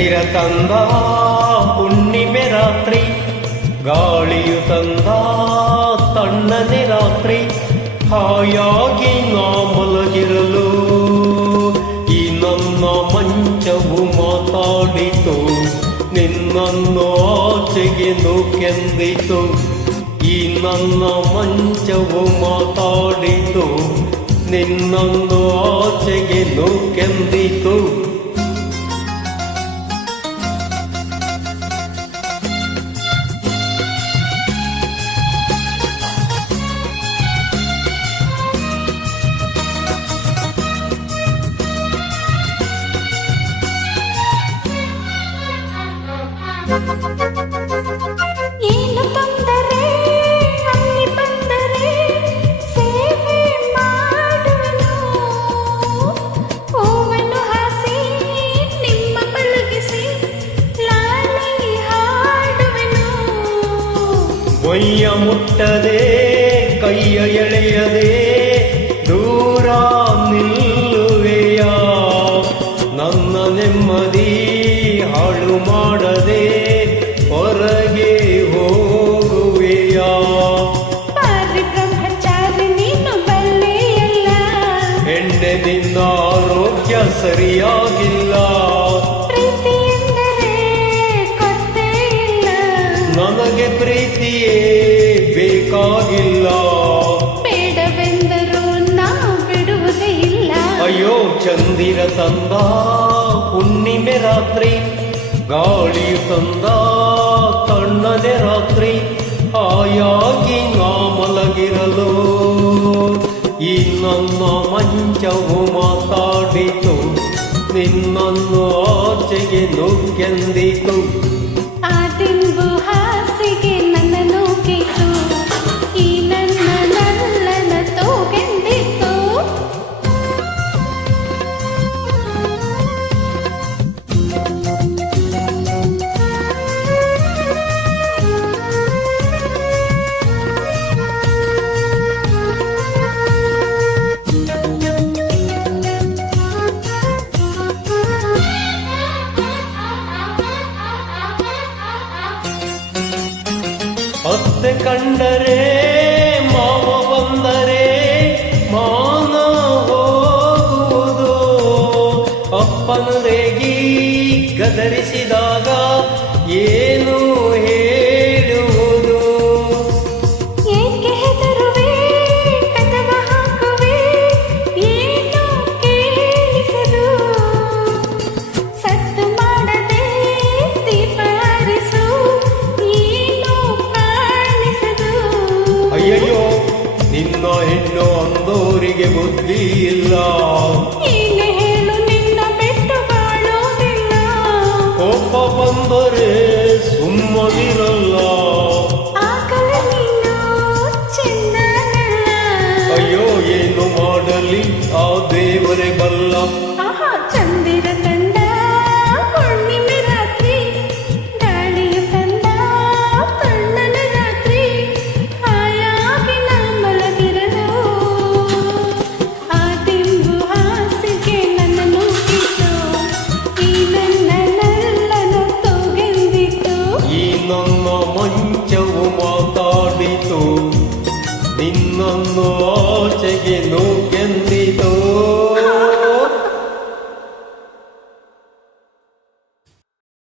ಚಂದಿರ ತಂದ ಹುಣ್ಣಿಮೆ ರಾತ್ರಿ, ಗಾಳಿಯು ತಂದ ತಣ್ಣನೆ ರಾತ್ರಿ, ಹಾಯಾಗಿ ನಾ ಮಲಗಿರಲು ಈ ನನ್ನ ಮಂಚವು ಮಾತಾಡಿತು, ನಿನ್ನನ್ನು ಆಚೆಗೆ ನೂಕೆಂದಿತು. ಈ ನನ್ನ ಮಂಚವು ಮಾತಾಡಿತು, ನಿನ್ನನ್ನು ಆಚೆಗೆ ನೂಕೆಂದಿತು. ಏನು ಬಂದರೆ ಅಲ್ಲಿ ಬಂದರೆ ಸೇವೆ ಮಾಡುವನು, ಹೂವನ್ನು ಹಾಸಿ ನಿಮ್ಮ ಮಲಗಿಸಿ ಲಾಲಿ ಹಾಡುವೆನು. ಮೈಯ ಮುಟ್ಟದೆ ಕೈಯ ಎಳೆಯದೆ ದೂರ ನಿಲ್ಲುವೆಯ, ನನ್ನ ನೆಮ್ಮದಿ ಹಾಳು ಮಾಡದೆ ಹೊರಗೆ ಹೋಗುವೆಯ. ಪಾರಿ ಬ್ರಹ್ಮಚಾರಿ ನೀನು ಬಲ್ಲೆಯಲ್ಲ, ಹೆಣ್ಣೆ ನಿನ್ನ ಆರೋಗ್ಯ ಸರಿಯಾಗಿಲ್ಲ, ಪ್ರೀತಿ ಎಂದರೆ ಕೊರತೆ ಇಲ್ಲ, ನನಗೆ ಪ್ರೀತಿಯೇ ಬೇಕಾಗಿಲ್ಲ. ಬೇಡವೆಂದರೂ ನಾ ಬಿಡುವುದೇ ಇಲ್ಲ. ಅಯ್ಯೋ ಚಂದಿರ ತಂದ ಹುಣ್ಣಿಮೆ ರಾತ್ರಿ, ಗಾಳಿಯು ತಂದ ತಣ್ಣನೆ ರಾತ್ರಿ, ಹಾಯಾಗಿ ನಾ ಮಲಗಿರಲು ಈ ನನ್ನ ಮಂಚವು ಮಾತಾಡಿತು, ನಿನ್ನನ್ನು ಆಚೆಗೆ ನೂಕೆಂದಿತು. ಆ ದಿಂಬು ಹಾಸಿಗೆ ನನ್ನ ನೂಕಿತು, ಈ ನನ್ನ ನಲ್ಲನ ತೂಗೆಂದಿತು. ಅತ್ತೆ ಕಂಡರೆ ಮಾವ ಬಂದರೆ ಮಾನ ಹೋಗುವುದು, ಅಪ್ಪನು ರೇಗಿ ಗದರಿಸಿದಾಗ ಏನು ಹೇಳುವುದು. ಏಕೆ ಹೆದರುವೆ ಕದವ ಹಾಕುವೆ, ಏನು ಕೇಳಿಸದು, ಸದ್ದು ಮಾಡದೆ ದೀಪ ಹರಿಸು, ಏನು ಕಾಣಿಸದು. ಅಯ್ಯಯ್ಯೋ ನಿನ್ನ ಹೆಣ್ಣು ಅಂದೋರಿಗೆ ಬುದ್ಧಿ ಇಲ್ಲ, ಏನೇ ಹೇಳು ನಿನ್ನ ಬಿಟ್ಟು ಬಾಳೋದಿಲ್ಲ. ಕೋಪ ಬಂದರೆ ಸುಮ್ಮನಿರಲ್ಲ, ಆಗಲ ನೀನು ಚೆನ್ನನಲ್ಲ. ಅಯ್ಯೋ ಏನು ಮಾಡಲಿ ಆ ದೇವರೇ ಬಲ್ಲ. ಆಹಾ ಚಂದಿರ ತಂದ ಹುಣ್ಣಿಮೆ ರಾತ್ರಿ, ಗಾಳಿಯು ತಂದ ತಣ್ಣನ ರಾತ್ರಿ, ಹಾಯಾಗಿ ನಾ ಮಲಗಿರಲು ಆ ದಿಂಬು ಹಾಸಿಗೆ ನನ್ನ ನೂಕಿತು, ಈ ನನ್ನ ನಲ್ಲನ ತೂಗೆಂದಿತು. ಈ ನನ್ನ ಮಂಚವು ಮಾತಾಡಿತು, ನಿನ್ನನ್ನು ಆಚೆಗೆ ನೂಕೆಂದಿತು.